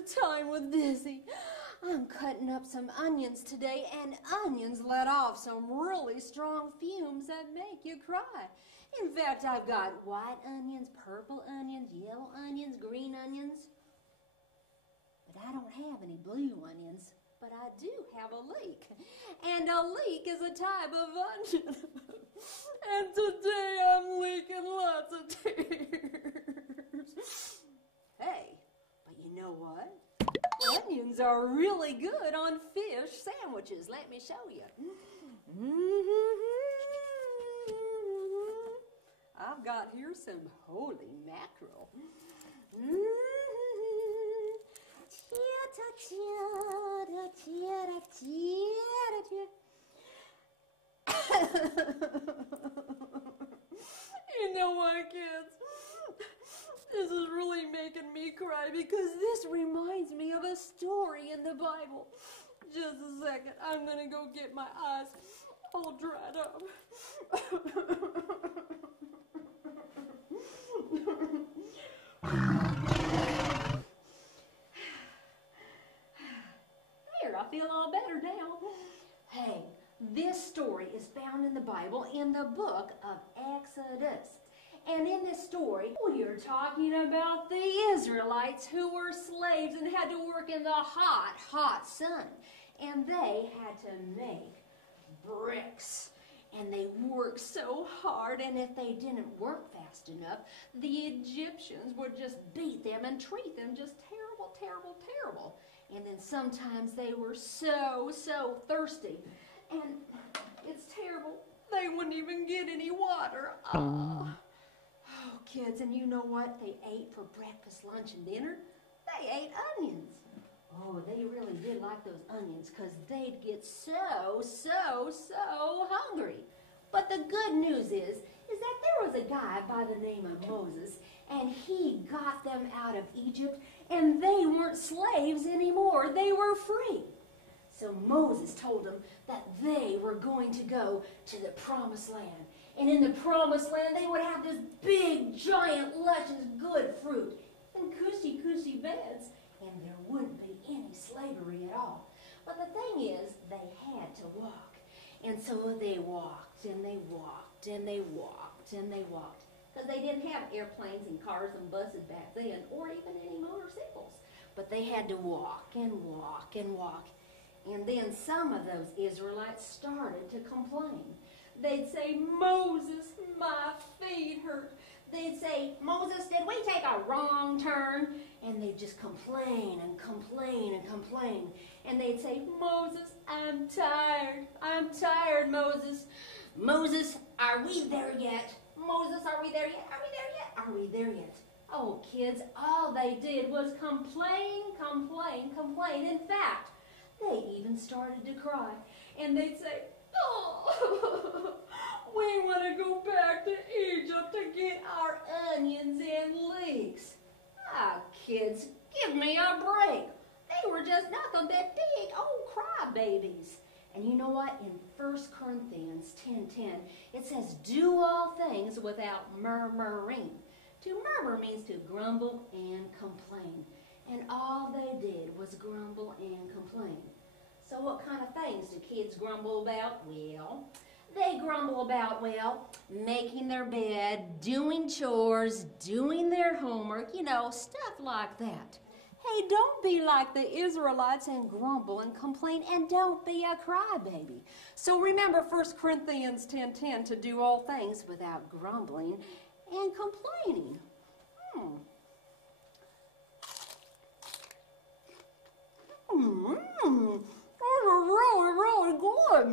Time with Dizzy. I'm cutting up some onions today, and onions let off some really strong fumes that make you cry. In fact, I've got white onions, purple onions, yellow onions, green onions. But I don't have any blue onions. But I do have a leek. And a leek is a type of onion. And today I'm leaking lots of tears. Hey, but you know what? Onions are really good on fish sandwiches. Let me show you. I've got here some holy mackerel. You know what, kids? This is really making me cry because this reminds me of a story in the Bible. Just a second. I'm going to go get my eyes all dried up. There, I feel all better now. Hey, this story is found in the Bible in the book of Exodus. And in this story, we are talking about the Israelites who were slaves and had to work in the hot, hot sun. And they had to make bricks. And they worked so hard, and if they didn't work fast enough, the Egyptians would just beat them and treat them just terrible, terrible, terrible. And then sometimes they were so thirsty. And it's terrible. They wouldn't even get any water. Oh, kids, and you know what they ate for breakfast, lunch, and dinner? They ate onions. Oh, they really did like those onions because they'd get so hungry. But the good news is that there was a guy by the name of Moses, and he got them out of Egypt, and they weren't slaves anymore. They were free. So Moses told them that they were going to go to the promised land. And in the promised land, they would have this big, giant, luscious, good fruit and cushy beds. And there wouldn't be any slavery at all. But the thing is, they had to walk. And so they walked, and they walked, and they walked, and they walked. Because they didn't have airplanes and cars and buses back then, or even any motorcycles. But they had to walk and walk and walk. And then some of those Israelites started to complain. They'd say, Moses, my feet hurt. They'd say, Moses, did we take a wrong turn? And they'd just complain and complain and complain. And they'd say, Moses, I'm tired. I'm tired, Moses. Moses, are we there yet? Moses, are we there yet? Are we there yet? Are we there yet? Oh, kids, all they did was complain, complain, complain. In fact, they even started to cry. And they'd say, oh, we want to go back to Egypt to get our onions and leeks. Ah, kids, give me a break. They were just nothing but big old crybabies. And you know what? In 1 Corinthians 10:10, it says, do all things without murmuring. To murmur means to grumble and complain. And all they did was grumble and complain. So what kind of things do kids grumble about? Well, they grumble about, making their bed, doing chores, doing their homework, you know, stuff like that. Hey, don't be like the Israelites and grumble and complain, and don't be a crybaby. So remember 1 Corinthians 10:10 to do all things without grumbling and complaining. Those are really good.